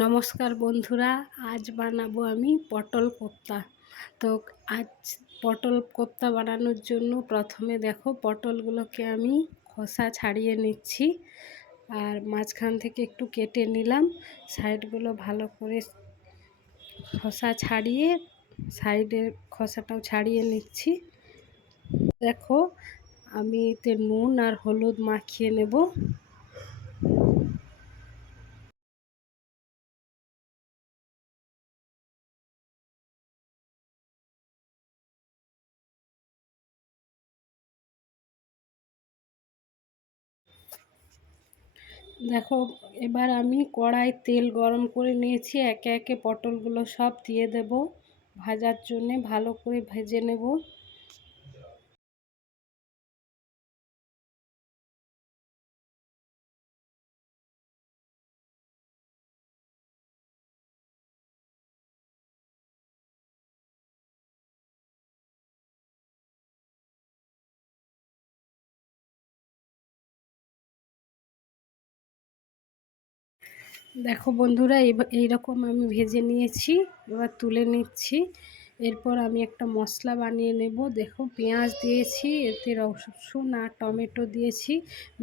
নমস্কার বন্ধুরা, আজ বানাবো আমি পটল কোপ্তা। তো আজ পটল কোপ্তা বানানোর জন্য প্রথমে দেখো পটলগুলোকে আমি খোসা ছাড়িয়ে নিচ্ছি, আর মাঝখান থেকে একটু কেটে নিলাম। সাইডগুলো ভালো করে খোসা ছাড়িয়ে সাইডের খোসাটাও ছাড়িয়ে নিচ্ছি। দেখো আমি এতে নুন আর হলুদ মাখিয়ে নেব। দেখো এবার আমি কড়াই তেল গরম করে নিয়েছি, একে একে পটলগুলো সব দিয়ে দেব ভাজার জন্যে। ভালো করে ভেজে নেব। দেখো বন্ধুরা, এইরকম আমি ভেজে নিয়েছি, এবার তুলে নিচ্ছি। এরপর আমি একটা মশলা বানিয়ে নেব। দেখো পেঁয়াজ দিয়েছি, এতে রসুন আর টমেটো দিয়েছি,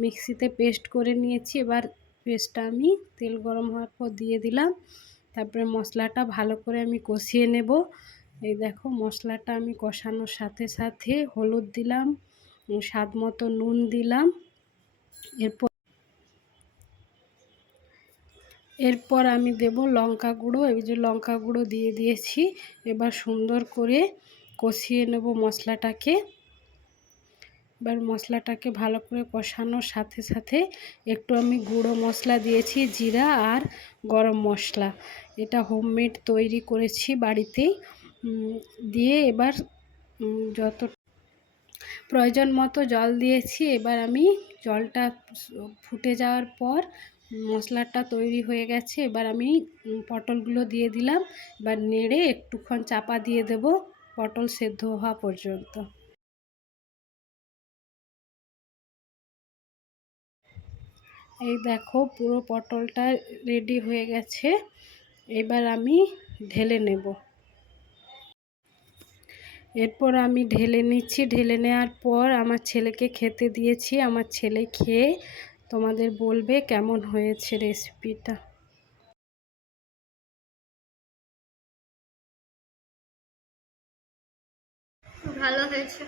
মিক্সিতে পেস্ট করে নিয়েছি। এবার পেস্টটা আমি তেল গরম হওয়ার পর দিয়ে দিলাম। তারপরে মশলাটা ভালো করে আমি কষিয়ে নেব। এই দেখো মশলাটা আমি কষানোর সাথে সাথে হলুদ দিলাম, স্বাদ মতো নুন দিলাম। এরপর আমি দেব লঙ্কা গুঁড়ো। এই যে লঙ্কা গুঁড়ো দিয়ে দিয়েছি। এবার সুন্দর করে কষিয়ে নেব মশলাটাকে। এবার মশলাটাকে ভালো করে কষানোর সাথে সাথে একটু আমি গুঁড়ো মশলা দিয়েছি, জিরা আর গরম মশলা। এটা হোমমেড তৈরি করেছি বাড়িতেই। দিয়ে এবার যত প্রয়োজন মতো জল দিয়েছি। এবার আমি জলটা ফুটে যাওয়ার পর মশলাটা তৈরি হয়ে গেছে। এবার আমি পটলগুলো দিয়ে দিলাম। এবার নেড়ে একটুক্ষণ চাপা দিয়ে দেব পটল সেদ্ধ হওয়া পর্যন্ত। এই দেখো পুরো পটলটা রেডি হয়ে গেছে। এবার আমি ঢেলে নেব। এরপর আমি ঢেলে নিচ্ছি। ঢেলে নেওয়ার পর আমার ছেলেকে খেতে দিয়েছি। আমার ছেলে খেয়ে তোমাদের বলবে কেমন হয়েছে রেসিপিটা। ভালো হয়েছে।